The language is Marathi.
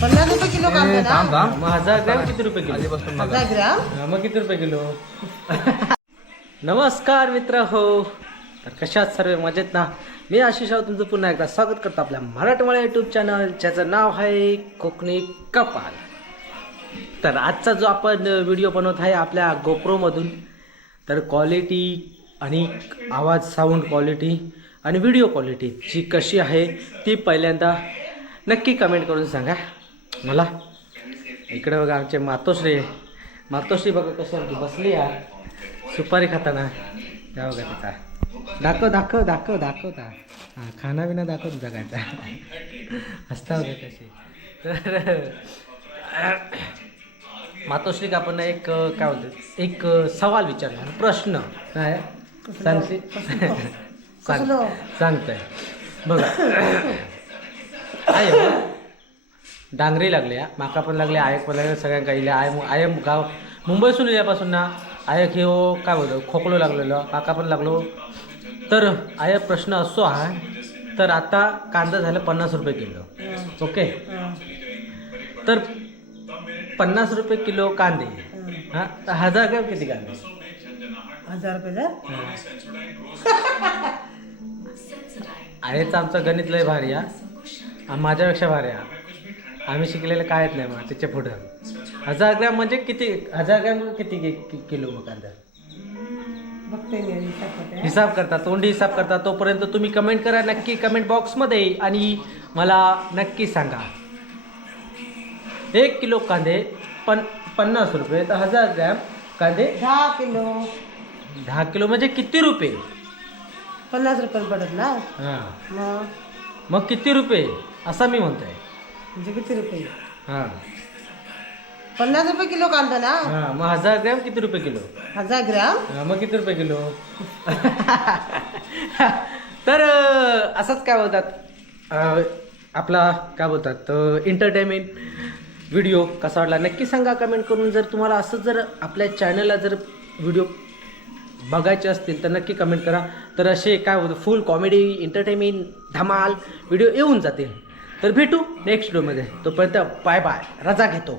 50 रुपये किलो कांदा ना? थांब थांब. मग 1000 ग्रॅम किती रुपये किलो? आधीपासून बघा. 1000 ग्राम. मग किती रुपये किलो? नमस्कार मित्र हो, तर कशात सर्व मजेत ना? मी आशिष राव तुमचं पुन्हा एकदा स्वागत करतो आपल्या मराठमोळ्या यूट्यूब चॅनल, ज्याचं नाव आहे कोकणी कपाल. तर आजचा जो आपण व्हिडिओ बनवत आहे आपल्या गोप्रोमधून, तर क्वालिटी आणि आवाज साऊंड क्वालिटी आणि व्हिडिओ क्वालिटी जी कशी आहे ती पहिल्यांदा नक्की कमेंट करून सांगा मला. इकडे बघा आमचे मातोश्री बघा कशी आमची बसली यार सुपारी खाताना. त्या बघा तिचा दाखवता हां, खाना बिना दाखव तुझा काय हसता बघा कशी. तर मातोश्री का आपण एक काय बोलतो एक सवाल विचारला, प्रश्न काय सांगते सांगताय बघा. आहे डांगरी लागल्या, माका पण लागले, आयक पण लागले, सगळ्यांका इले. आय गाव मुंबईसून इल्यापासून ना आयक हे काय बोलतो खोकलो लागलेलं, माका पण लागलो. तर आयक प्रश्न असो आहे, तर आता कांदा झालं 50 रुपये किलो. ओके, तर 50 रुपये किलो कांदे, हां, तर 1000 ग्रॅम किती कांदे? 1000 रुपये. आयचं आमचं गणित लय भारी आहे, माझ्यापेक्षा भारी आहे. आम्ही शिकलेलं कायच नाही मग त्याच्या पुढं. 1000 ग्रॅम म्हणजे किती? 1000 ग्रॅम किती किलो मग कांदा? बघते मी हिसाब करते. हिसाब करता, तोंडी हिसाब करता. तोपर्यंत तुम्ही कमेंट करा नक्की कमेंट बॉक्समध्ये आणि मला नक्की सांगा. 1 किलो कांदे 50 रुपये, तर 1000 ग्रॅम कांदे 10 किलो 10 किलो म्हणजे किती रुपये? 50 रुपये पडत ना. हां, मग किती रुपये असं मी म्हणतोय. म्हणजे किती रुपये? हां 50 रुपये किलो कांदा ना. हां, मग 1000 ग्रॅम किती रुपये किलो? 1000 ग्राम. मग किती रुपये किलो? तर असंच काय बोलतात आपला काय बोलतात एंटरटेनमेंट व्हिडिओ कसा वाटला नक्की सांगा कमेंट करून. जर तुम्हाला असं जर आपल्या चॅनलला जर व्हिडिओ बघायचे असतील तर नक्की कमेंट करा. तर असे काय बोलतो फुल कॉमेडी एंटरटेनमेंट धमाल व्हिडिओ येऊन जातील. तर भेटू नेक्स्ट व्हिडिओमध्ये. तोपर्यंत बाय बाय, रजा घेतो.